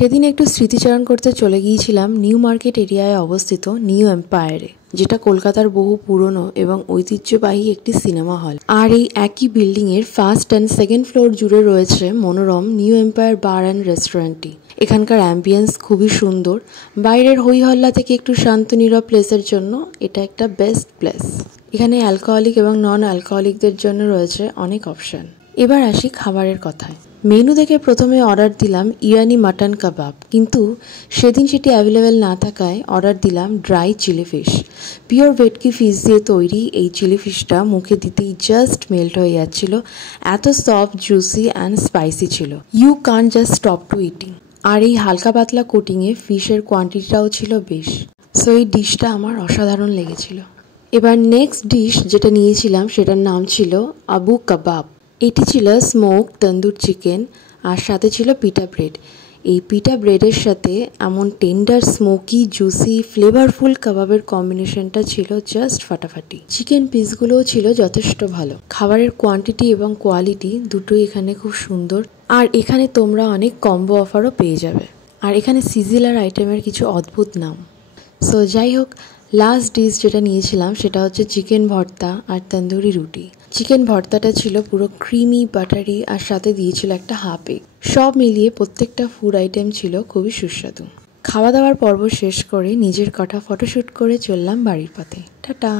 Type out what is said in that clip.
সেদিন একটু স্মৃতিচারণ করতে চলে গিয়েছিলাম নিউ মার্কেট এরিয়ায় অবস্থিত নিউ এম্পায়ারে, যেটা কলকাতার বহু পুরনো এবং ঐতিহ্যবাহী একটি সিনেমা হল। আর এই একই বিল্ডিং এর ফার্স্ট অ্যান্ড সেকেন্ড ফ্লোর জুড়ে রয়েছে মনোরম নিউ এম্পায়ার বার অ্যান্ড রেস্টুরেন্টটি। এখানকার অ্যাম্বিয়েন্স খুবই সুন্দর। বাইরের হইহল্লা থেকে একটু শান্ত নীরব প্লেসের জন্য এটা একটা বেস্ট প্লেস। এখানে অ্যালকোহলিক এবং নন অ্যালকোহলিকদের জন্য রয়েছে অনেক অপশন। এবার আসি খাবারের কথায়। মেনু দেখে প্রথমে অর্ডার দিলাম ইরানি মাটন কাবাব, কিন্তু সেদিন সেটি অ্যাভেলেবেল না থাকায় অর্ডার দিলাম ড্রাই চিলি ফিশ। পিওর ভেটকি ফিশ দিয়ে তৈরি এই চিলি ফিশটা মুখে দিতেই জাস্ট মেল্ট হয়ে যাচ্ছিল, এত সফট, জুসি অ্যান্ড স্পাইসি ছিল। You can't just stop to eating. আর এই হালকা পাতলা কোটিংয়ে ফিশের কোয়ান্টিটিটাও ছিল বেশ। সো এই ডিশটা আমার অসাধারণ লেগেছিল। এবার নেক্সট ডিশ যেটা নিয়েছিলাম সেটার নাম ছিল আবু কাবাব। এটি ছিল স্মোক তন্দুর চিকেন আর সাথে ছিল পিটা ব্রেড। এই পিটা ব্রেডের সাথে এমন টেন্ডার, স্মোকি, জুসি, ফ্লেভারফুল কাবাবের কম্বিনেশনটা ছিল জাস্ট ফাটাফাটি। চিকেন পিসগুলোও ছিল যথেষ্ট ভালো। খাবারের কোয়ান্টিটি এবং কোয়ালিটি দুটোই এখানে খুব সুন্দর। আর এখানে তোমরা অনেক কম্বো অফারও পেয়ে যাবে। আর এখানে সিজিলার আইটেমের কিছু অদ্ভুত নাম। সো যাই হোক, লাস্ট ডিশ যেটা নিয়েছিলাম সেটা হচ্ছে চিকেন ভর্তা আর তন্দুরি রুটি। চিকেন ভর্তাটা ছিল পুরো ক্রিমি, বাটারি আর সাথে দিয়েছিল একটা হাফ এগ। সব মিলিয়ে প্রত্যেকটা ফুড আইটেম ছিল খুবই সুস্বাদু। খাওয়া দাওয়ার পর্ব শেষ করে নিজের কটা ফটোশ্যুট করে চললাম বাড়ির পথে। টাটা।